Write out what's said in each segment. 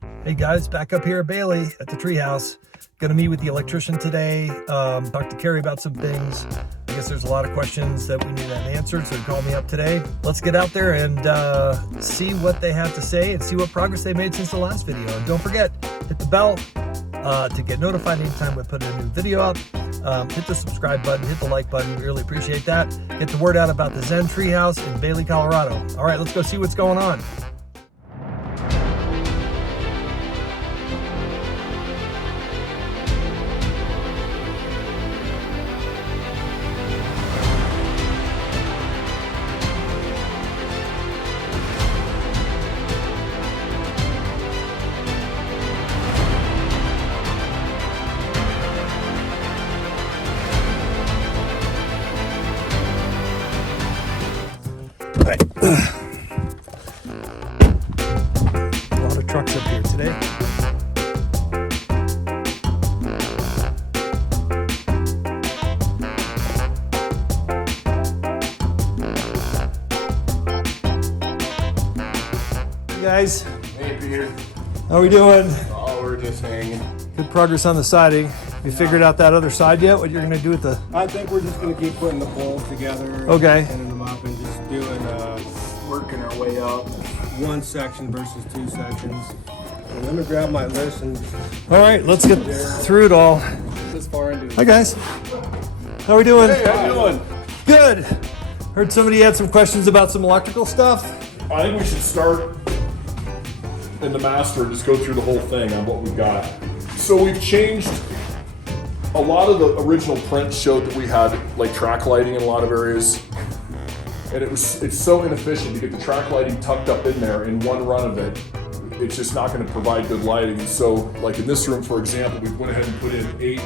Hey guys, back up here at Bailey at the Treehouse. Gonna meet with the electrician today, talk to Carrie about some things. I guess there's a lot of questions that we need to have answered, so he called me up today. Let's get out there and see what they have to say and see what progress they made since the last video. And don't forget, hit the bell to get notified anytime we put a new video up. Hit the subscribe button, hit the like button, we really appreciate that. Get the word out about the Zen Treehouse in Bailey, Colorado. All right, let's go see what's going on. Right. A lot of trucks up here today. Hey guys. Hey Peter. How are we doing? Oh, we're just hanging. Good progress on the siding. You figured out that other side yet? What you're gonna do with the... I think we're just gonna keep putting the poles together. Okay. Pinning them up and just doing, working our way up. One section versus two sections. And let me grab my list and... All right, let's get through it all. This far into it. Hi guys. How are we doing? Hey, how you doing? Good. Heard somebody had some questions about some electrical stuff. I think we should start in the master and just go through the whole thing on what we've got. So we've changed, a lot of the original prints showed that we had like track lighting in a lot of areas. And it's so inefficient to get the track lighting tucked up in there in one run of it. It's just not gonna provide good lighting. So like in this room, for example, we went ahead and put in 8,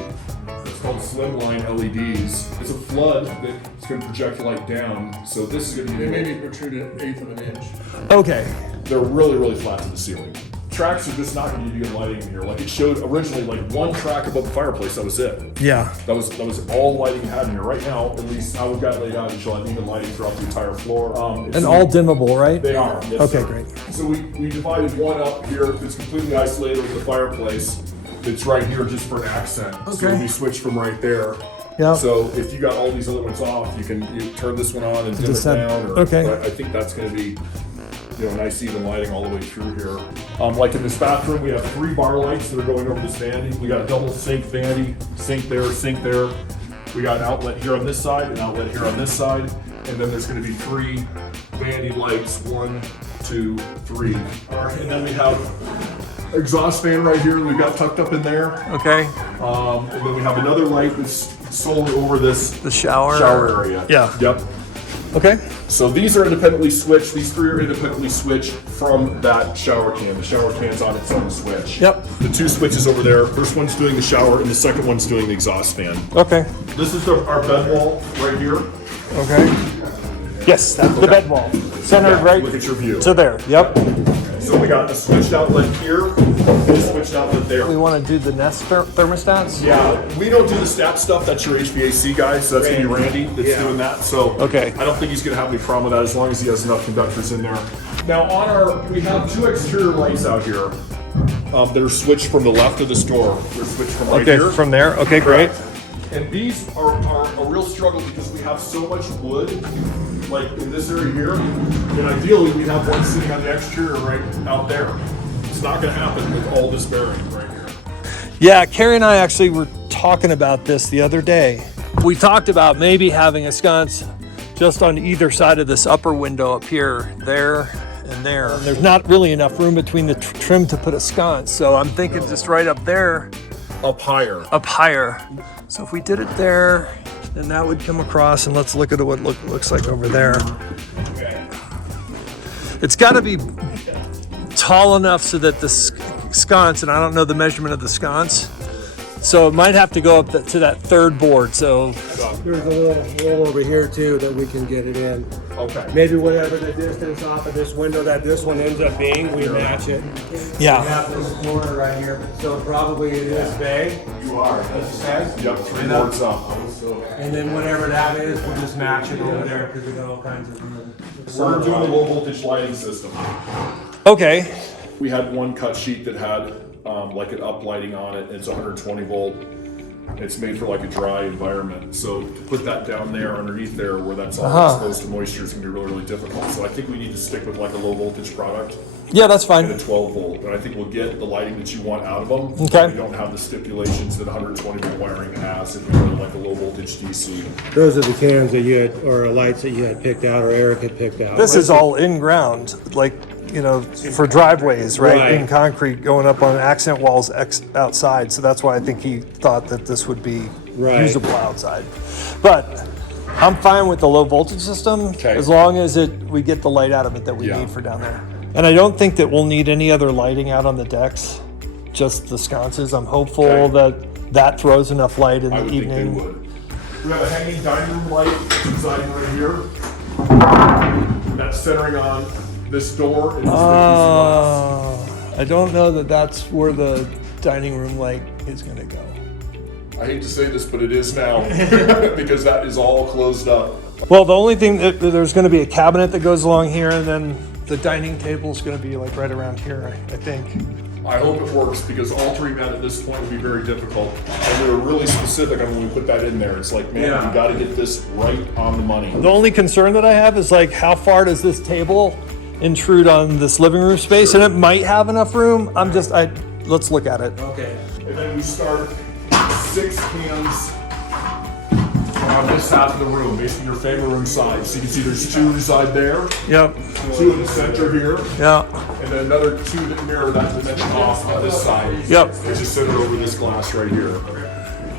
it's called slimline LEDs. It's a flood that's gonna project light down. So this is gonna be- They maybe protrude an 1/8 of an inch. Okay. They're really, really flat to the ceiling. Tracks are just not gonna give you good lighting in here. Like it showed originally like one track above the fireplace, that was it. Yeah. That was all lighting you had in here. Right now, at least how we've got it laid out, you'll have even lighting throughout the entire floor. And all dimmable, right? They are, yes, Okay, sir. great. So we divided one up here that's completely isolated with the fireplace. It's right here just for an accent. So Okay. we switch from right there. Yeah. So if you got all these other ones off, you turn this one on and dim it descend. down. Okay. I think that's gonna be, nice even lighting all the way through here. Like in this bathroom, we have 3 bar lights that are going over this vanity. We got a double sink vanity, sink there, sink there. We got an outlet here on this side, an outlet here on this side, and then there's gonna be 3 vanity lights, 1, 2, 3. All right, and then we have exhaust fan right here we've got tucked up in there. Okay. And then we have another light that's solely over this The shower. area. Yeah. Yep. Okay. So these are independently switched. These 3 are independently switched from that shower can. The shower can's on its own switch. Yep. The 2 switches over there. First one's doing the shower, and the second one's doing the exhaust fan. Okay. This is our bed wall right here. Okay. Yes, that's the bed wall. Centered right Look at your view. to there. Yep. So we got the switched outlet here, and the switched outlet there. We want to do the Nest thermostats? Yeah, we don't do the snap stuff. That's your HVAC guy, so that's gonna be Randy that's doing that. So Okay. I don't think he's gonna have any problem with that as long as he has enough conductors in there. Now we have 2 exterior lights out here that are switched from the left of this door. They're switched from right Okay, here. from there. Okay, great. And these are a real struggle because we have so much wood, like in this area here. And ideally, we have one sitting on the exterior right out there. It's not gonna happen with all this bearing right here. Yeah, Carrie and I actually were talking about this the other day. We talked about maybe having a sconce just on either side of this upper window up here, there and there. And there's not really enough room between the trim to put a sconce, so I'm thinking just right up there. Up higher. Up higher. So if we did it there, then that would come across, and let's look at what it looks like over there. It's got to be tall enough so that the sconce, and I don't know the measurement of the sconce, so it might have to go up to that 3rd board. So There's a little hole over here too that we can get it in. Okay. Maybe whatever the distance off of this window that this one ends up being, we match it. We yeah, have this corner right here, so probably it is big. You are. Okay. Yep, 3 boards up. And then whatever that is, we'll just match it over there because we got all kinds of room. We're doing the low voltage lighting system. okay. we had one cut sheet that had like an up lighting on it, and it's 120 volt. It's made for like a dry environment. So to put that down there underneath there where that's all exposed to moisture is gonna be really, really difficult. So I think we need to stick with like a low voltage product. Yeah, that's fine. And a 12 volt. And I think we'll get the lighting that you want out of them. Okay. We don't have the stipulations that 120 volt wiring has if we go to like a low voltage DC. Those are the cans that you had, or lights that you had picked out, or Eric had picked out. This is all in ground, like, you know, for driveways, right? Right. In concrete going up on accent walls outside. So that's why I think he thought that this would be Right. usable outside. But I'm fine with the low voltage system Okay. as long as we get the light out of it that we Yeah. need for down there. And I don't think that we'll need any other lighting out on the decks, just the sconces. I'm hopeful Okay. that throws enough light in I the would evening. think they would. We have a hanging dining room light residing right here. That's centering on this door and this I don't know that that's where the dining room light is going to go. I hate to say this, but it is now because that is all closed up. Well, the only thing that there's going to be a cabinet that goes along here, and then the dining table is going to be like right around here, I think. I hope it works because altering that at this point would be very difficult. And we were really specific on when we put that in there. It's like, man, Yeah. we got to get this right on the money. The only concern that I have is like, how far does this table intrude on this living room space? Sure. And it might have enough room. Let's look at it. Okay. And then we start 6 cans on this half of the room, basically your family room side. So you can see there's 2 reside there, Yep. 2 in the center here, Yeah. and then another 2 that mirror that dimension off on this side. Yep. Which is centered over this glass right here.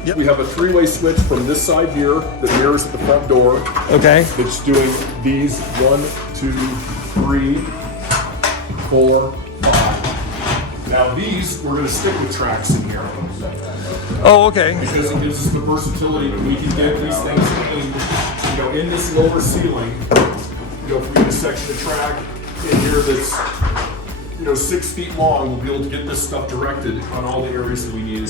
Yep. We have a 3-way switch from this side here that mirrors at the front door. Okay. It's doing these 1, 2, 3, 4, 5. Now these, we're gonna stick with tracks in here. Oh, okay. Because it gives us the versatility that we can get these things aimed, you know, in this lower ceiling. You know, if we get a section of track in here that's, you know, 6 feet long, we'll be able to get this stuff directed on all the areas that we need.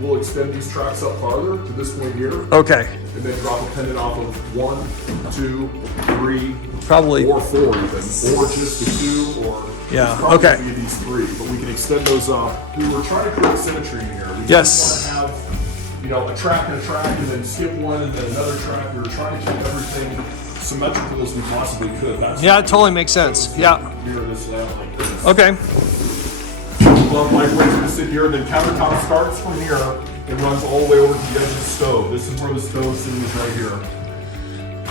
We'll extend these tracks up farther to this point here, Okay. and then drop a pendant off of 1, 2, 3, Probably. or 4 even, or just the 2, or Yeah, it's probably okay. gonna be these 3, but we can extend those up. We were trying to create symmetry in here. We Yes. didn't want to have, you know, a track and a track, and then skip one and then another track. We were trying to keep everything symmetrical as we possibly could. That's Yeah, it totally makes sense. Yeah. mirror this layout like this. Okay. Well, my way's gonna sit here, then countertop starts from here and runs all the way over to the edge of the stove. This is where the stove sitting is right here.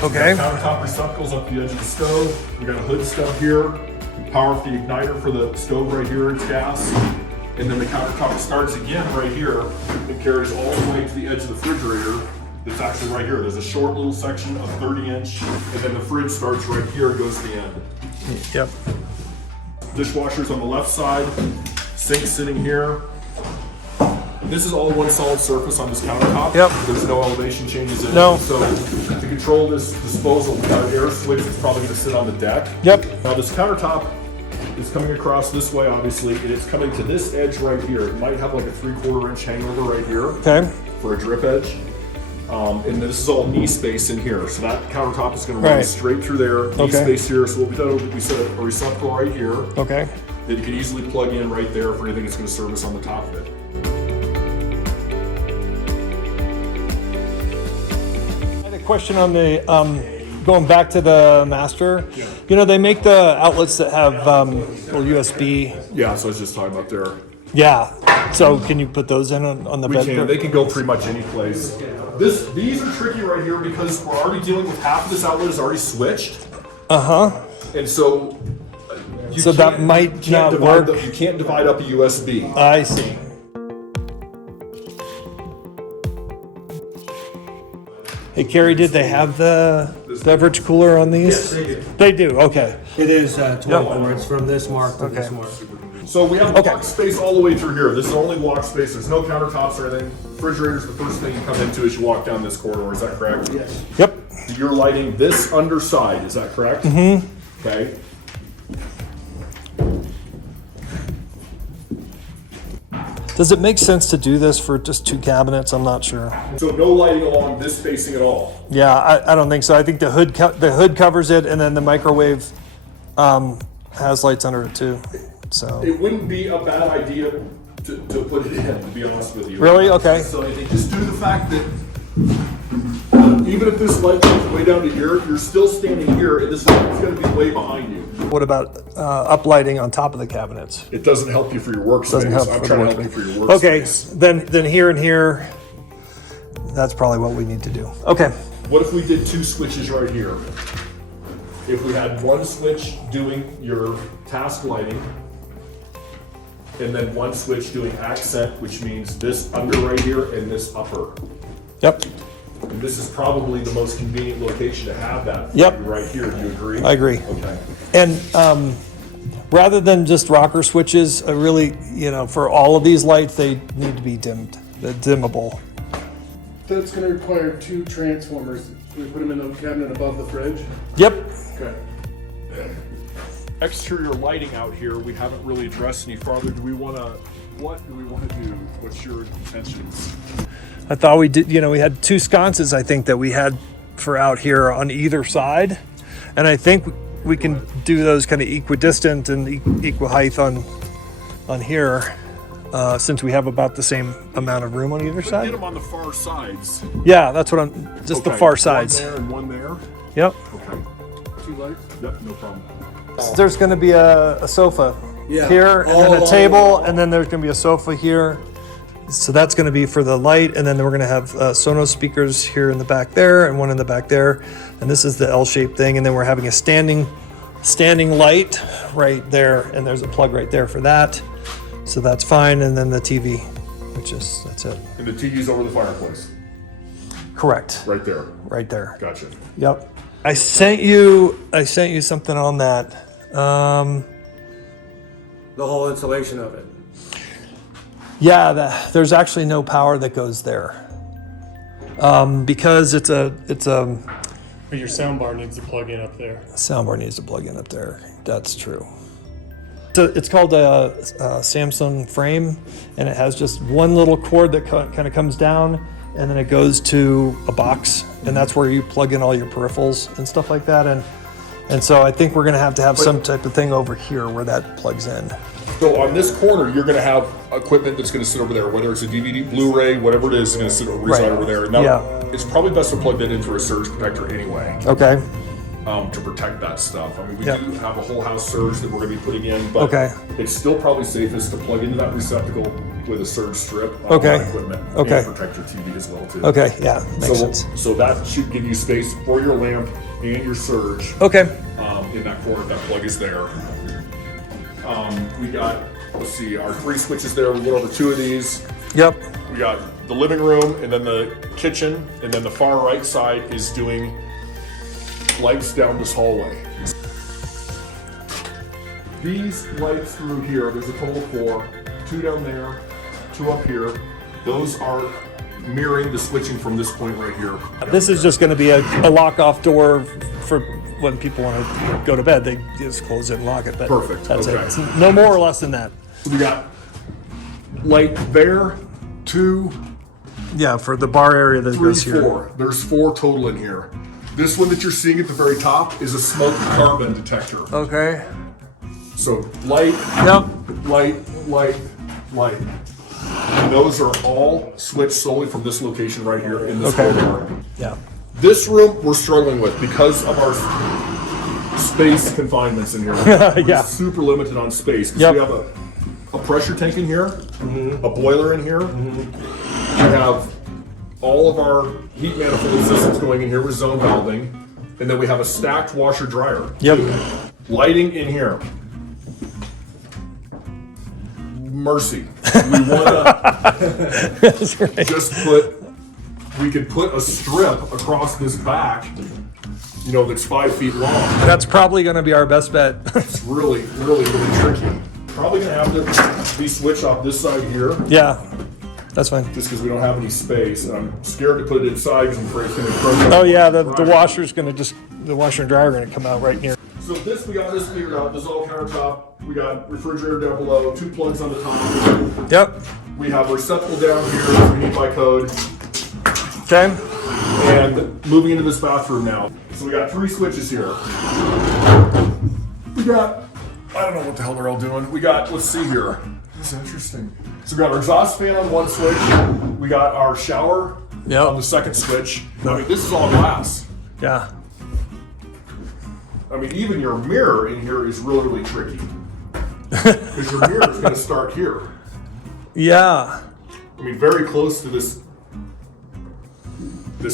Okay. Countertop receptacles up the edge of the stove. We got a hood stub here. Power off the igniter for the stove right here, it's gas. And then the countertop starts again right here. It carries all the way to the edge of the refrigerator. It's actually right here. There's a short little section of 30-inch, and then the fridge starts right here and goes to the end. Yep. Dishwasher's on the left side, sink sitting here. This is all one solid surface on this countertop. Yep. There's no elevation changes in No. it. So to control this disposal, we got an air switch that's probably gonna sit on the deck. Yep. Now this countertop is coming across this way, obviously, and it's coming to this edge right here. It might have like a 3/4 inch hangover right here Okay. for a drip edge. And this is all knee space in here. So that countertop is gonna run Right. straight through there, knee Okay. space here. So what we done, we set a receptacle right here Okay. that you can easily plug in right there for anything that's gonna service on the top of it. I had a question on the, going back to the master. You know, they make the outlets that have little USB. Yeah, so I was just talking about there. Yeah. So can you put those in on the We bed? can, they can go pretty much any place. These are tricky right here because we're already dealing with half of this outlet is already switched. And so you So that can't- might you can't not divide work. You can't divide up a USB. I see. Hey, Carrie, did they have the beverage cooler on these? Yes, they do. They do, okay. It is 12 Yep. boards from this mark to this Okay. mark. So we have Okay. walk space all the way through here. This is only walk space. There's no countertops or anything. Refrigerator's the first thing you come into as you walk down this corridor. Is that correct? Yes. Yep. You're lighting this underside. Is that correct? Mm-hmm. Okay. Does it make sense to do this for just 2 cabinets? I'm not sure. So no lighting along this spacing at all. Yeah, I don't think so. I think the hood covers it, and then the microwave has lights under it too. So It wouldn't be a bad idea to put it in, to be honest with you. Really? Okay. So I think just due to the fact that even if this light goes way down to here, you're still standing here, and this is going to be way behind you. what about uplighting on top of the cabinets? It doesn't help you for your workspace. Doesn't help I'm for trying the to help you for your workspace. Okay, then here and here, that's probably what we need to do. Okay. What if we did 2 switches right here? If we had one switch doing your task lighting, and then one switch doing accent, which means this under right here and this upper. Yep. And this is probably the most convenient location to have that for Yep. you right here. Do you agree? I agree. Okay. And rather than just rocker switches, I really, for all of these lights, they need to be dimmed. They're dimmable. That's gonna require 2 transformers. We put them in the cabinet above the fridge. Yep. Okay. Exterior lighting out here, we haven't really addressed any farther. What do we want to do? What's your intentions? I thought we did, we had 2 sconces, I think, that we had for out here on either side. And I think we can do those kind of equidistant and equal height on here, since we have about the same amount of room on either Get side. them on the far sides. Yeah, that's what just the Okay, far sides. One there and one there. Yep. Okay. 2 lights. Yep, no problem. There's going to be a sofa Yeah, here, and all then a along table, the and then there's going to be a sofa here. So that's going to be for the light, and then we're going to have Sonos speakers here in the back there, and one in the back there. And this is the L-shaped thing, and then we're having a standing light right there, and there's a plug right there for that. So that's fine, and then the TV, that's it. And the TV's over the fireplace, Correct. right there. Right there. Gotcha. Yep. I sent you something on that. The whole installation of it. Yeah, there's actually no power that goes there, because it's a But your soundbar needs to plug in up there. soundbar needs to plug in up there. That's true. So it's called a Samsung frame, and it has just one little cord that kind of comes down, and then it goes to a box, and that's where you plug in all your peripherals and stuff like that. And so I think we're gonna have to have some type of thing over here where that plugs in. So on this corner, you're going to have equipment that's going to sit over there, whether it's a DVD, Blu-ray, whatever it is going to sit reside over there. And now, Yeah. it's probably best to plug that in through a surge protector anyway, Okay. to protect that stuff. I mean, we Yep. do have a whole house surge that we're going to be putting in, but Okay. it's still probably safest to plug into that receptacle with a surge strip on Okay. that equipment Okay. and protect your TV as well too. Okay. Yeah. Makes sense. So that should give you space for your lamp and your surge. Okay. In that corner, that plug is there. We got, let's see, our 3 switches there. We went over 2 of these. Yep. We got the living room and then the kitchen, and then the far right side is doing lights down this hallway. These lights through here, there's a total of 4, 2 down there, 2 up here. Those are mirroring the switching from this point right here. This is just going to be a lock-off door for when people want to go to bed. They just close it and lock it. But Perfect, That's okay. it. It's no more or less than that. So we got light there, 2, Yeah, for the bar area that 3, goes here. 4. There's 4 total in here. This one that you're seeing at the very top is a smoke carbon detector. Okay. So light, Yep. light, light, light. And those are all switched solely from this location right here in this Okay. corridor. Yeah. This room we're struggling with because of our space confinements in here. We're Yeah. super limited on space. 'Cause Yep. We have a pressure tank in here, a boiler in here. We have all of our heat manifold systems going in here with zone valving, and then we have a stacked washer dryer. Yep. Lighting in here. Mercy. We want to That's right. just we could put a strip across this back, that's 5 feet long. That's probably going to be our best bet. It's really, really, really tricky. Probably gonna have to be switched off this side here, Yeah. That's fine. just because we don't have any space. And I'm scared to put it inside because I'm afraid it's gonna encroach. Oh yeah, the washer's going to the washer and dryer are going to come out right near. So we got this figured out. This is all countertop. We got refrigerator down below, 2 plugs on the top. Yep. We have a receptacle down here that we need by code. Okay. And moving into this bathroom now. So we got 3 switches here. We got I don't know what the hell they're all doing. We got, let's see here. This is interesting. So we got our exhaust fan on one switch. We got our shower on the second switch. I mean, this is all glass. Yeah. I mean, even your mirror in here is really, really tricky. Because your mirror is going to start here. Yeah. I mean, very close to this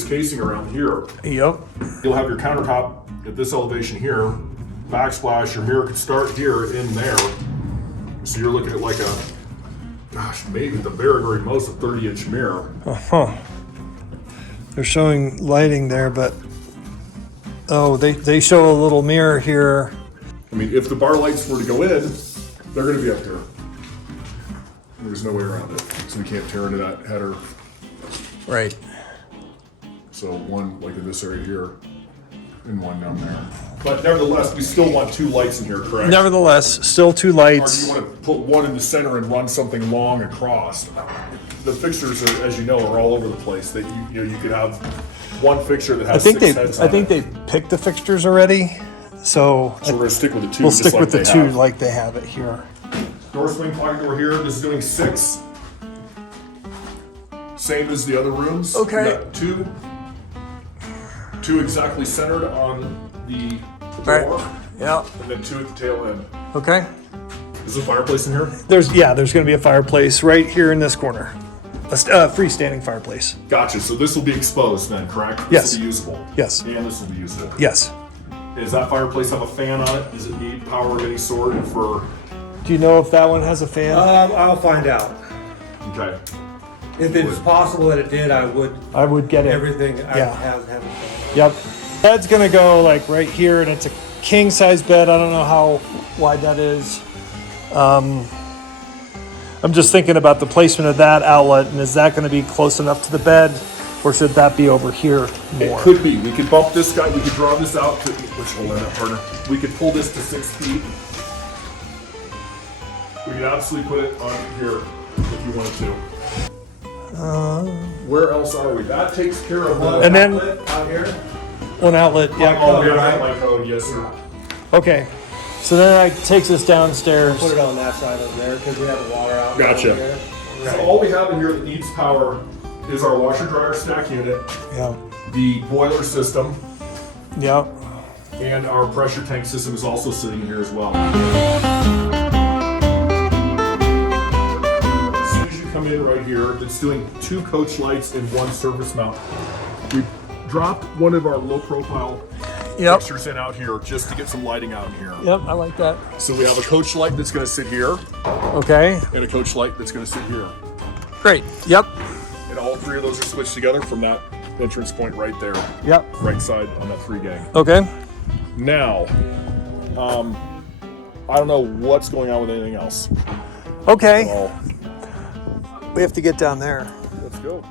casing around here. Yep. You'll have your countertop at this elevation here. Backsplash, your mirror could start here in there. So you're looking at like a, gosh, maybe at the very, very most a 30-inch mirror. Uh-huh. They're showing lighting there, but oh, they show a little mirror here. I mean, if the bar lights were to go in, they're going to be up there. There's no way around it. So we can't tear into that header. Right. So one like in this area here, and one down there. But nevertheless, we still want 2 lights in here, correct? Nevertheless, still 2 Or do lights. you want to put one in the center and run something long across? The fixtures, are, as you know, are all over the place. That you could have one fixture that has 6 heads on I think it. they picked the fixtures already. So So we're going to stick with the 2. we'll just stick like with the they 2 have. like they have it here. Door swing pocket door here. This is doing 6. Same as the other rooms. Okay. We got 2 exactly centered on the door, Yeah. and then 2 at the tail end. Okay. Is there a fireplace in here? There's going to be a fireplace right here in this corner. A freestanding fireplace. Gotcha. So this will be exposed then, correct? Yes. This will be usable. Yes. And this will be usable. Yes. Does that fireplace have a fan on it? Does it need power of any sort for? Do you know if that one has a fan? I'll find out. Okay. If it's possible that it did, I would. I would get it. Everything I Yeah. have. Yep. Bed's gonna go like right here, and it's a king size bed. I don't know how wide that is. I'm just thinking about the placement of that outlet, and is that gonna be close enough to the bed, or should that be over here It more? could be. We could bump this guy. We could draw this out to which hold on that partner. We could pull this to 6 feet. We could absolutely put it on here if you wanted to. Where else are we? That takes care of the. And then Out here. one outlet. Yeah. Oh, yeah, right. My code, yes, sir. Okay. So then that takes us downstairs. Put it on that side over there because we have the water out. Gotcha. over here. So all we have in here that needs power is our washer dryer stack unit, Yeah. the boiler system, Yeah. and our pressure tank system is also sitting in here as well. As soon as you come in right here, it's doing 2 coach lights and 1 surface mount. We dropped one of our low profile Yep. fixtures in out here just to get some lighting out in here. Yep. I like that. So we have a coach light that's going to sit here Okay. and a coach light that's going to sit here. Great. Yep. And all 3 of those are switched together from that entrance point right there, Yep. right side on that 3 gang. Okay. Now, I don't know what's going on with anything else. Okay. Well, We have to get down there. let's go.